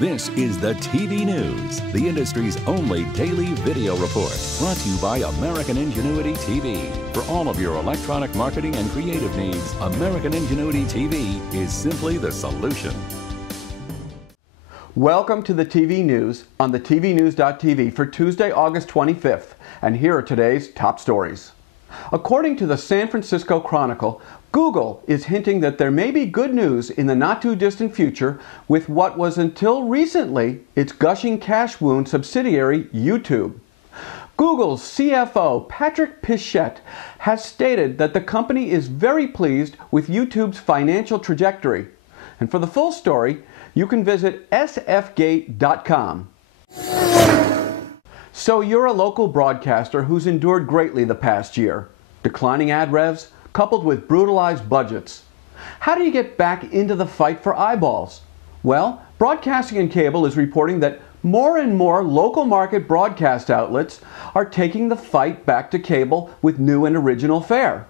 This is the TV News, the industry's only daily video report, brought to you by American Ingenuity TV. For all of your electronic marketing and creative needs, American Ingenuity TV is simply the solution. Welcome to the TV News on the TVNews.tv for Tuesday, August 25th, and here are today's top stories. According to the San Francisco Chronicle, Google is hinting that there may be good news in the not-too-distant future with what was until recently its gushing cash wound subsidiary, YouTube. Google's CFO, Patrick Pichette, has stated that the company is very pleased with YouTube's financial trajectory. And for the full story, you can visit sfgate.com. So you're a local broadcaster who's endured greatly the past year. Declining ad revs, coupled with brutalized budgets. How do you get back into the fight for eyeballs? Well, Broadcasting and Cable is reporting that more and more local market broadcast outlets are taking the fight back to cable with new and original fare.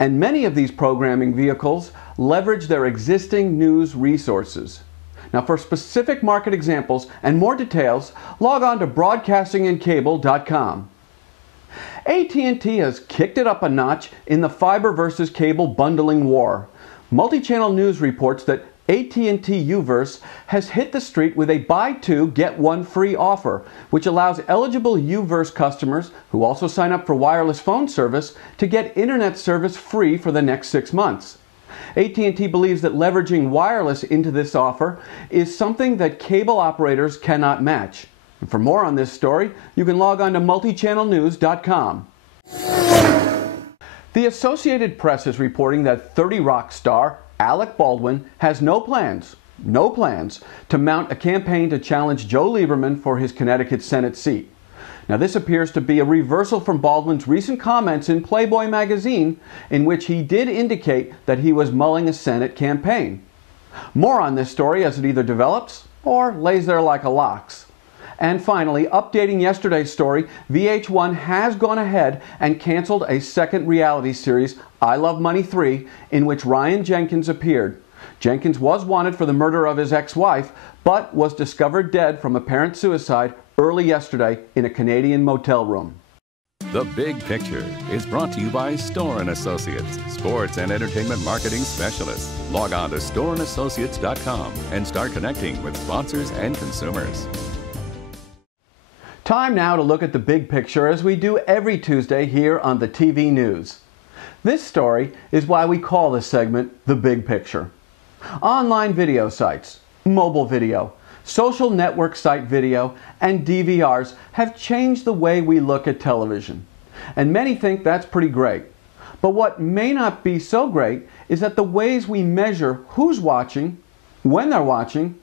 And many of these programming vehicles leverage their existing news resources. Now, for specific market examples and more details, log on to broadcastingandcable.com. AT&T has kicked it up a notch in the fiber versus cable bundling war. Multi-channel news reports that AT&T UVerse has hit the street with a buy two, get one free offer, which allows eligible UVerse customers who also sign up for wireless phone service to get internet service free for the next 6 months. AT&T believes that leveraging wireless into this offer is something that cable operators cannot match. And for more on this story, you can log on to multichannelnews.com. The Associated Press is reporting that 30 Rock star Alec Baldwin has no plans to mount a campaign to challenge Joe Lieberman for his Connecticut Senate seat. Now, this appears to be a reversal from Baldwin's recent comments in Playboy magazine, in which he did indicate that he was mulling a Senate campaign. More on this story as it either develops or lays there like a lox. And finally, updating yesterday's story, VH1 has gone ahead and canceled a second reality series, I Love Money 3, in which Ryan Jenkins appeared. Jenkins was wanted for the murder of his ex-wife, but was discovered dead from apparent suicide early yesterday in a Canadian motel room. The Big Picture is brought to you by Store & Associates, sports and entertainment marketing specialists. Log on to storeandassociates.com and start connecting with sponsors and consumers. Time now to look at the big picture as we do every Tuesday here on the TV News. This story is why we call this segment The Big Picture. Online video sites, mobile video, social network site video, and DVRs have changed the way we look at television. And many think that's pretty great. But what may not be so great is that the ways we measure who's watching, when they're watching,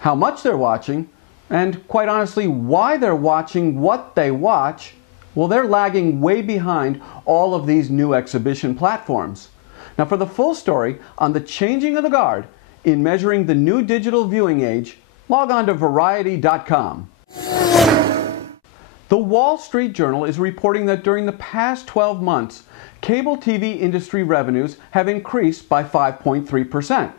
how much they're watching, and quite honestly, why they're watching what they watch, well, they're lagging way behind all of these new exhibition platforms. Now, for the full story on the changing of the guard in measuring the new digital viewing age, log on to Variety.com. The Wall Street Journal is reporting that during the past 12 months, cable TV industry revenues have increased by 5.3%.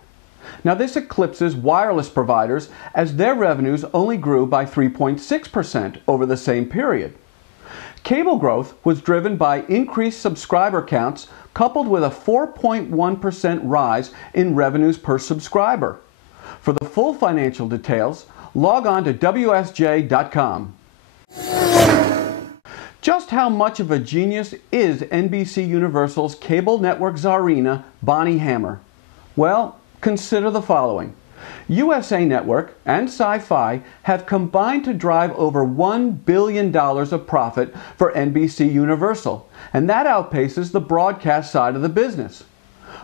Now, this eclipses wireless providers as their revenues only grew by 3.6% over the same period. Cable growth was driven by increased subscriber counts coupled with a 4.1% rise in revenues per subscriber. For the full financial details, log on to WSJ.com. Just how much of a genius is NBC Universal's cable network czarina, Bonnie Hammer? Well, consider the following. USA Network and Sci-Fi have combined to drive over $1 billion of profit for NBC Universal, and that outpaces the broadcast side of the business.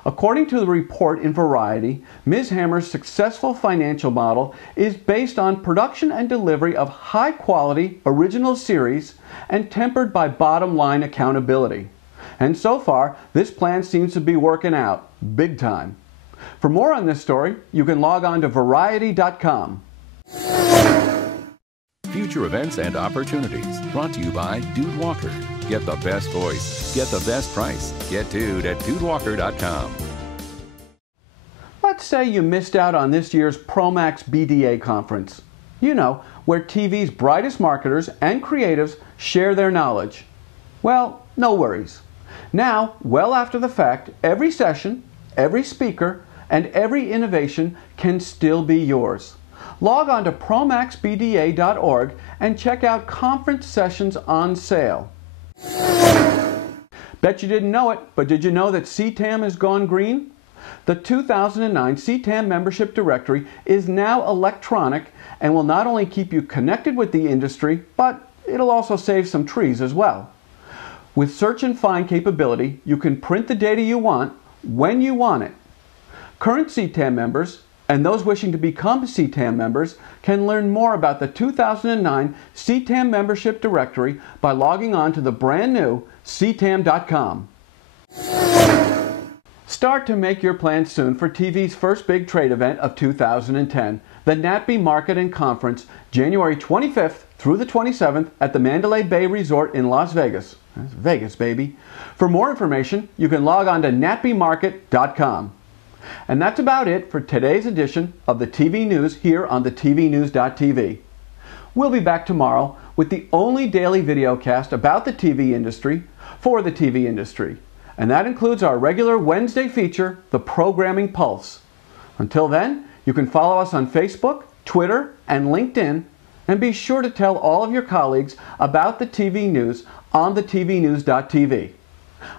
According to the report in Variety, Ms. Hammer's successful financial model is based on production and delivery of high-quality original series and tempered by bottom-line accountability. And so far, this plan seems to be working out big time. For more on this story, you can log on to Variety.com. Future events and opportunities brought to you by Dude Walker. Get the best voice, get the best price. Get Dude at DudeWalker.com. Let's say you missed out on this year's Promax BDA conference. You know, where TV's brightest marketers and creatives share their knowledge. Well, no worries. Now, well after the fact, every session, every speaker, and every innovation can still be yours. Log on to promaxbda.org and check out conference sessions on sale. Bet you didn't know it, but did you know that CTAM has gone green? The 2009 CTAM membership directory is now electronic and will not only keep you connected with the industry, but it'll also save some trees as well. With search and find capability, you can print the data you want when you want it. Current CTAM members and those wishing to become CTAM members can learn more about the 2009 CTAM membership directory by logging on to the brand new ctam.com. Start to make your plans soon for TV's first big trade event of 2010, the NATBE Market and Conference, January 25th through the 27th at the Mandalay Bay Resort in Las Vegas. That's Vegas, baby. For more information, you can log on to natbemarket.com. And that's about it for today's edition of the TV News here on the TVNews.tv. We'll be back tomorrow with the only daily video cast about the TV industry for the TV industry. And that includes our regular Wednesday feature, The Programming Pulse. Until then, you can follow us on Facebook, Twitter, and LinkedIn, and be sure to tell all of your colleagues about the TV News on the TVNews.tv.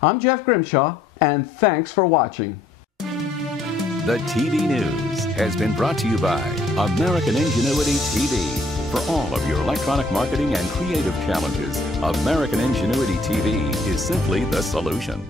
I'm Jeff Grimshaw, and thanks for watching. The TV News has been brought to you by American Ingenuity TV. For all of your electronic marketing and creative challenges, American Ingenuity TV is simply the solution.